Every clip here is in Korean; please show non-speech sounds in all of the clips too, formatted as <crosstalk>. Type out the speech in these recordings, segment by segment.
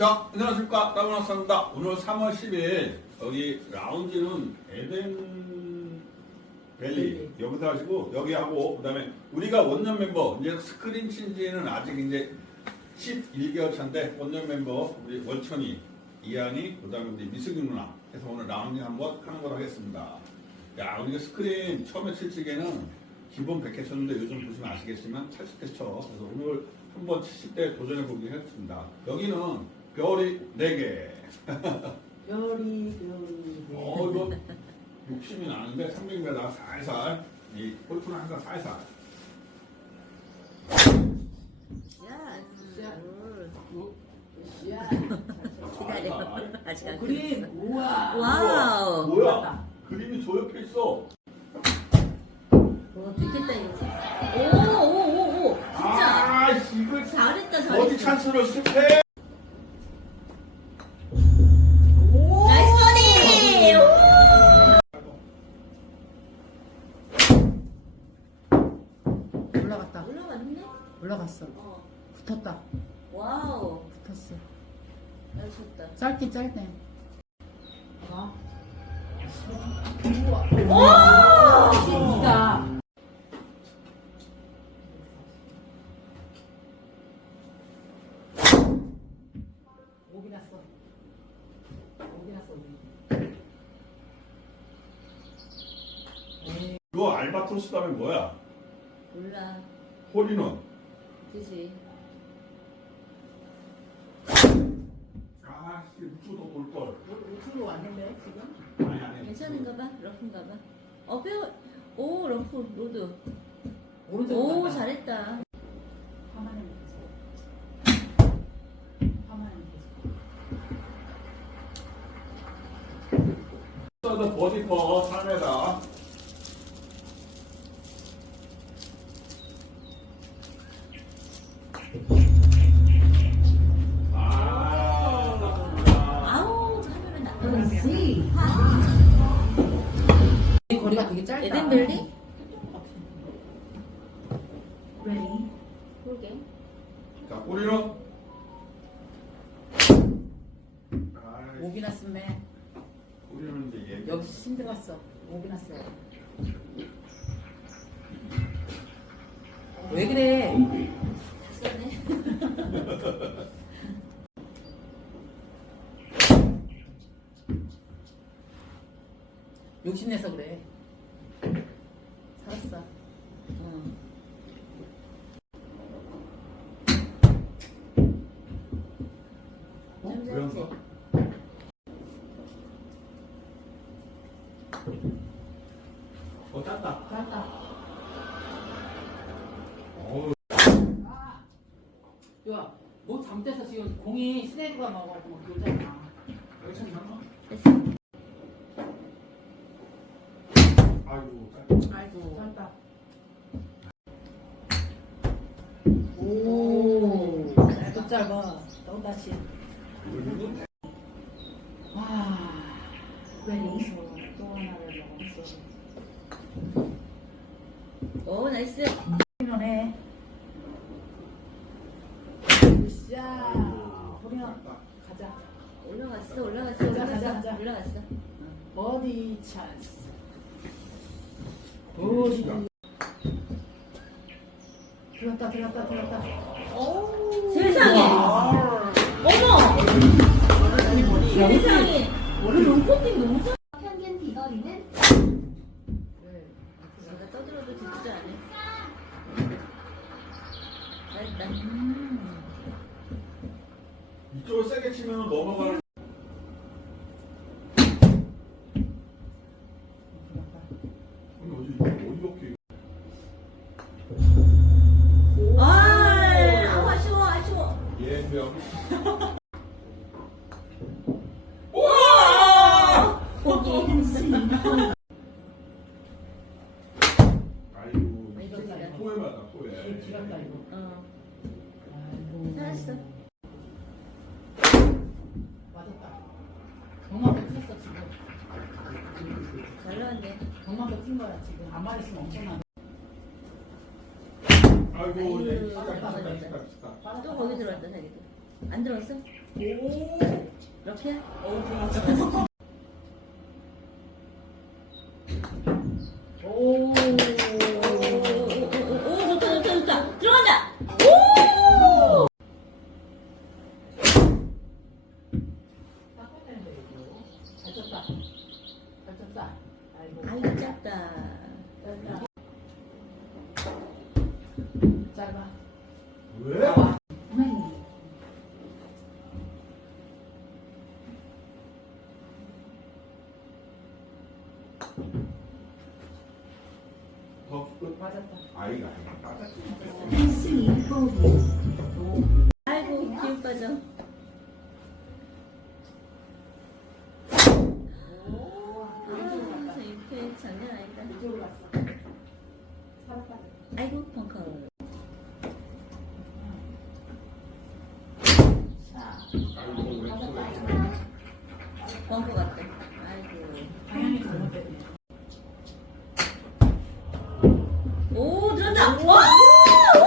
자, 안녕하십니까. 따분학사입니다. 오늘 3월 10일, 여기 라운지는 에덴 밸리, 여기서 하시고, 여기 하고, 그 다음에 우리가 원년 멤버, 이제 스크린 친 지는 아직 이제 11개월 차인데, 원년 mem버, 우리 월천이, 이한이, 그 다음에 우리 미숙이 누나, 해서 오늘 라운지 한번 하는 걸 하겠습니다. 야, 우리가 스크린 처음에 칠 적에는 기본 100회 쳤는데 요즘 보시면 아시겠지만 80회 쳐. 그래서 오늘 한번 70대 도전해 보기로 했습니다. 여기는 별이 4개. 별이 별이 어, 이거 욕심이 나는데 300m 살살. 이 골프는 항상 살살. 야, 샷. 기다려. 아직 안 그린 끝났어. 우와 와우. 뭐야? 그림이 저 옆에 있어. 와, 됐겠다, 이거. 오, 오, 오, 오. 진짜. 아, 씨, 이거 잘했다, 어디 잘했다. 찬스를 실패? 잘 쳤다. 짧게 짧게 어? 오! 진짜 났어 오비 났어 오비 에이, 이거 알바트로스 다음에 뭐야? 몰라. 홀인원. 그지. 우측도 볼걸. 우측으로 왔는데 지금? 아니, 아니. 괜찮은가 봐? 러프인가 봐. 어, 배워. 오, 러프, 로드. 오른쪽으로 오, 갔다. 잘했다. 화면에 계속 화면에 계속 써도 버디 퍼 3m. 되게 짧다 에덴벨리? Ready? 그러게. 자, 꼬리로. 아, 오비 났으면 꼬리는 이제 얘. 여기 힘들었어 오비 났어 왜 그래 다 썼네. <laughs> 욕심내서 그래 살았어 응. 어? 좀 그런 잘했지? 거? 어, 땄다. 짧다 어우, 야, 뭐 잘못해서 지금 공이 스네이크가 나와가지고 막 돌잖아. 괜찮나? 됐어. 아이고, 짧다. 아이고. 짧다. 오. 짧아. 또 다시. 이거 와. 여기서 또 하나를 먹었어. 오, 나이스. 이러네. 자, 보면 가자. 올라갔어, 올라갔어, 올라갔어. 가자, 가자. 올라갔어. 버디 찬스. 굿. 들었다, 들었다, 들었다. 세상에! 어머! 세상에! 그 롱코팅 너무 잘. 평균 비거리는 그래. 내가 떠들어도 듣지도 않네. 잘했다. 음. 이쪽을 세게 치면 넘어가는. 들었다. 아니, 어디, 어디 이렇게. 아, 아우, 아쉬워, 아쉬워. 예, 명. 우와! 거기. 아이고, 이거 길다, 길다. 이거. 어, 아이고. 잘했어. 맞았다. 경마도 튀었어, 지금. 잘 나왔네. 경마도 튄 거야, 지금. 안 말했으면 엄청나. 아이고, 예, 아이고, 시작, 시작, 맞아, 시작, 시작. 또 거기 들어왔다, 자기도. 안 들어왔어? 이렇게? 어우 들어갔어. 잘 쳤다. 잘 쳤다. 아이고. 아이고, 짧다. 짧다. 짧아. 왜? 나와. 더. 맞았다. 아이가. 아이고, 기운 빠져. 아, 저 이렇게 장난 아니다. 이쪽으로 갔어. 살았다. 아이고. 그래? 벙커 같다. 아이고. 잘못됐네. 오! 와! 오!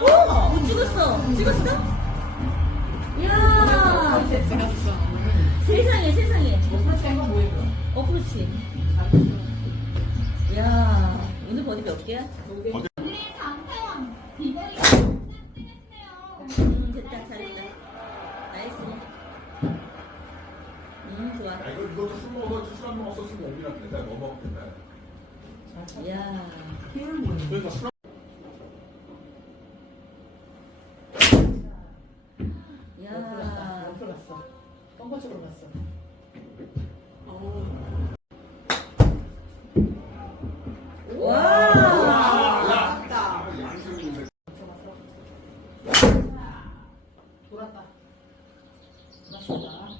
오! 오! 찍었어! 찍었어? 이야! 세상에, 세상에. 어프로치 뭐예요? 그럼? 어프로치. 요게 어제- 음, 됐다, 잘했다. 나이스. 음, 좋아. 야 이거 이것도 술 먹어서 술안 먹었었으면 오기랑 된다. 뭐 먹으면 된다. 이야. 그러니까 술. 이야. 옆으로 갔어. 뻥커 쪽으로 갔어. 와! 맞다. 양심이 돌았다. 맞습니다.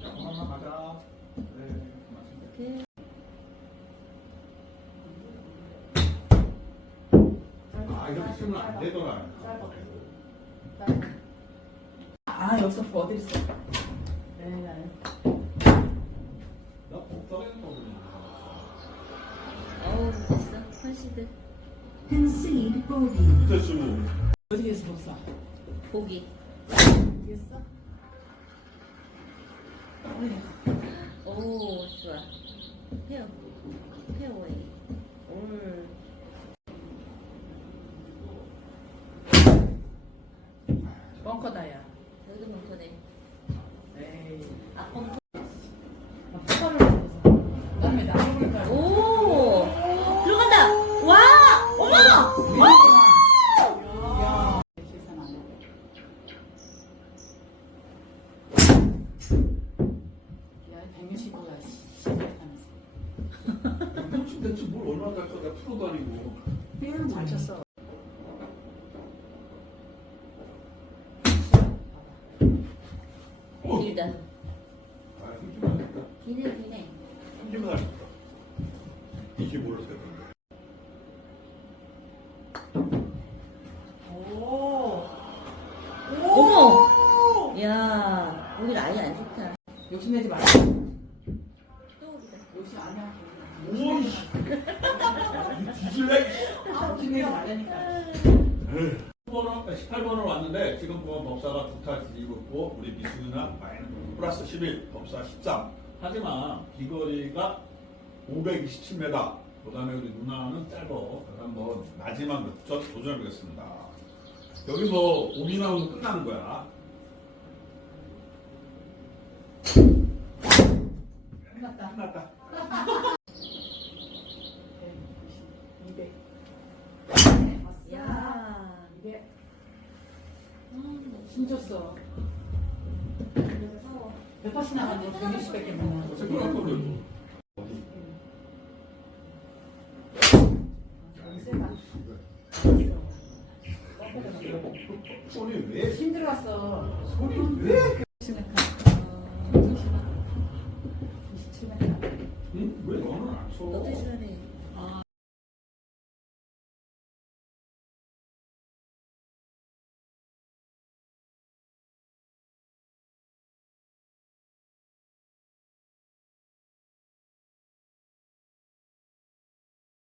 하나 가자. 네, 고맙습니다. 이렇게. 아 이렇게 쓰면 안 되더라. 아 여기서 버디 있어. 네, 네. 나 복사하는 거구나. 어우, 됐어. 컨시드. Concede bogey. 됐어. 어디 있어 복사? 보기. 이겼어? 오, 좋아. 페어. 페어웨이. 올. 뻥커다야. 여기도 벙커네. 에이. 아, 벙커. 나 폭발을 못해서. 그다음에 나무를 깔고. 오! 들어간다! 와! 어머! 와! 야. 계산 안 해. 야, 165야. 씨. 못하면서. 대체 뭘 얼마나 잘 쳐? 내가 프로도 아니고. 삐는 잘 쳤어. 어. 길다. 아 힘좀 하겠다. 기네, 기네. 힘좀 하겠다. 이게 뭘로 세 오. 어머! 야, 우리 아예 안 좋다. 욕심내지 말고. 또. 욕심 아니야. 오이씨. 뒤질래? 아, 욕심내지 말라니까. 18번으로, 18번으로 왔는데 지금 보면 법사가 두타 뒤집었고 우리 미수 누나 마이너스 플러스 11, 법사 13. 하지만 비거리가 527m. 그 다음에 우리 누나는 짧아. 그래서 한번 마지막 몇점 도전해 보겠습니다. 여기 뭐 오기 나오면 끝나는 거야. 끝났다. 끝났다. 200. 야. 200. 숨졌어. 180 나갔는데 160밖에 못 나가. 어 嗯，没有啊，说。都。